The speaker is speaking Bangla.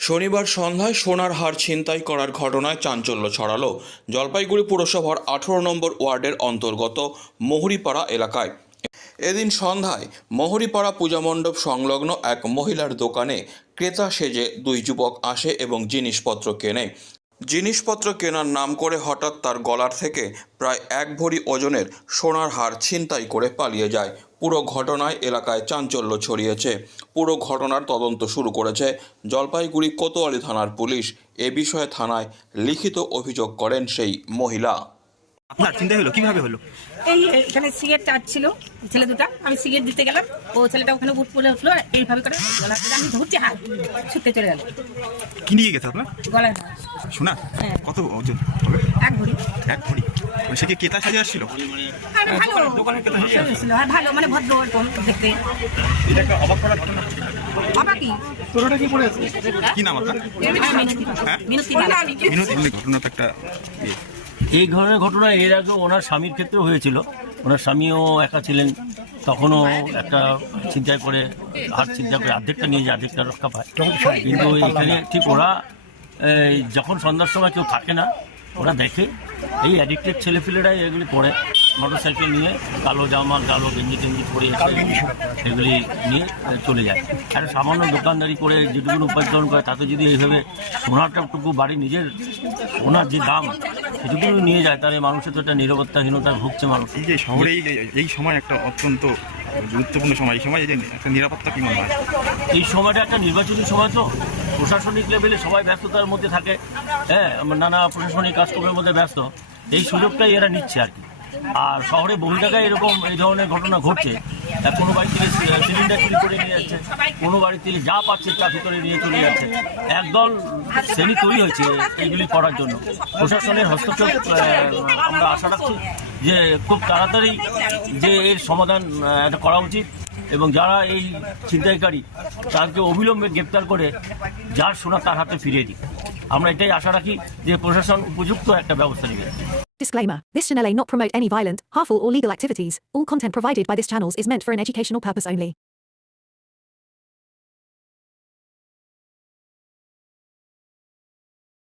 শনিবার সন্ধ্যায় সোনার হার ছিনতাই করার ঘটনায় চাঞ্চল্য ছড়ালো। জলপাইগুড়ি পুরসভার আঠেরো নম্বর ওয়ার্ডের অন্তর্গত মহুরিপাড়া এলাকায়। এদিন সন্ধ্যায় মহুরিপাড়া পূজা মণ্ডপ সংলগ্ন এক মহিলার দোকানে ক্রেতা সেজে দুই যুবক আসে এবং জিনিসপত্র কেনে। জিনিসপত্র কেনার নাম করে হঠাৎ তার গলার থেকে প্রায় এক ভরি ওজনের সোনার হার ছিনতাই করে পালিয়ে যায়। পুরো ঘটনায় এলাকায় চাঞ্চল্য ছড়িয়েছে। পুরো ঘটনার তদন্ত শুরু করেছে জলপাইগুড়ি কোতোয়ালি থানার পুলিশ। এ বিষয়ে থানায় লিখিত অভিযোগ করেন সেই মহিলা। আপনার চিন্তা হলো? কীভাবে হলো? এই এখানে সিগারেট চাচ্ছিল ছেলে দুটা। আমি সিগারেট দিতে গেলাম। ও ছেলেটা ওখানে উঠ পড়ে উঠল এইভাবে করে গলা আমি ধরছি হাত ছুটতে চলে গেল। কি নিয়ে গেছে আপনার? গলায় শোনা হ্যাঁ। কত ওজন হবে? এক ভরি। এক ভরি। মানে সে কি কেতা সাজে আসছিল? ভালো। ছিল আর ভালো মানে ভদ্র এরকম দেখতে। এটাকে অবাক করার ঘটনা অবাকি কি? নাম আপনার? মিনতি? মিনতি মালা। তো একটা ইয়ে। এই ধরনের ঘটনা এর আগে ওনার স্বামীর ক্ষেত্রেও হয়েছিল। ওনার স্বামীও একা ছিলেন। তখনও একটা চিন্তায় করে হাত চিন্তা করে অর্ধেকটা নিয়ে যায় অর্ধেকটা রক্ষা পায়। কিন্তু এখানে ঠিক ওরা যখন সন্ধ্যার সময় কেউ থাকে না ওরা দেখে। এই অ্যাডিক্টেড ছেলেপিলেরাই এগুলি করে মোটর সাইকেল নিয়ে কালো জামা কালো গেঞ্জি টেঞ্জি পরে এগুলি নিয়ে চলে যায়। আর সামান্য দোকানদারি করে যেটুকু উপার্জন করে তাতে যদি এইভাবে সোনাটাটুকু বাড়ি নিজের সোনার যে দাম সেটুকু নিয়ে যায় তাহলে মানুষের তো একটা নিরাপত্তাহীনতা ভুগছে মানুষ। এই যে শহরে এই সময় একটা অত্যন্ত গুরুত্বপূর্ণ সময় এই সময় এই যে একটা নিরাপত্তা কি মনে হয়? এই সময়টা একটা নির্বাচনী সময় তো। প্রশাসনিক লেভেলে সবাই ব্যস্ততার মধ্যে থাকে হ্যাঁ নানা প্রশাসনিক কাজকর্মের মধ্যে ব্যস্ত। এই সুযোগটাই এরা নিচ্ছে আর কি। আর শহরে বহু জায়গায় এরকম এই ধরনের ঘটনা ঘটছে কোনো বাড়ি থেকে সিলিন্ডার চুরি করে নিয়ে যাচ্ছে, কোনো বাড়ি থেকে যা পাচ্ছে তা ভিতরে নিয়ে চলে যাচ্ছে। একদল শ্রেণি তৈরি হয়েছে এইগুলি করার জন্য। প্রশাসনের হস্তক্ষেপ আমরা আশা রাখছি যে খুব তাড়াতাড়ি যে এর সমাধান করা উচিত। এবং যারা এই ছিনতাইকারী তাদেরকে অবিলম্বে গ্রেপ্তার করে যার সোনা তার হাতে ফিরিয়ে দিই আমরা এটাই আশা রাখি যে প্রশাসন উপযুক্ত একটা ব্যবস্থা নেবে Disclaimer This channel may not promote any violent, harmful, or legal activities. All content provided by this channel is meant for an educational purpose only.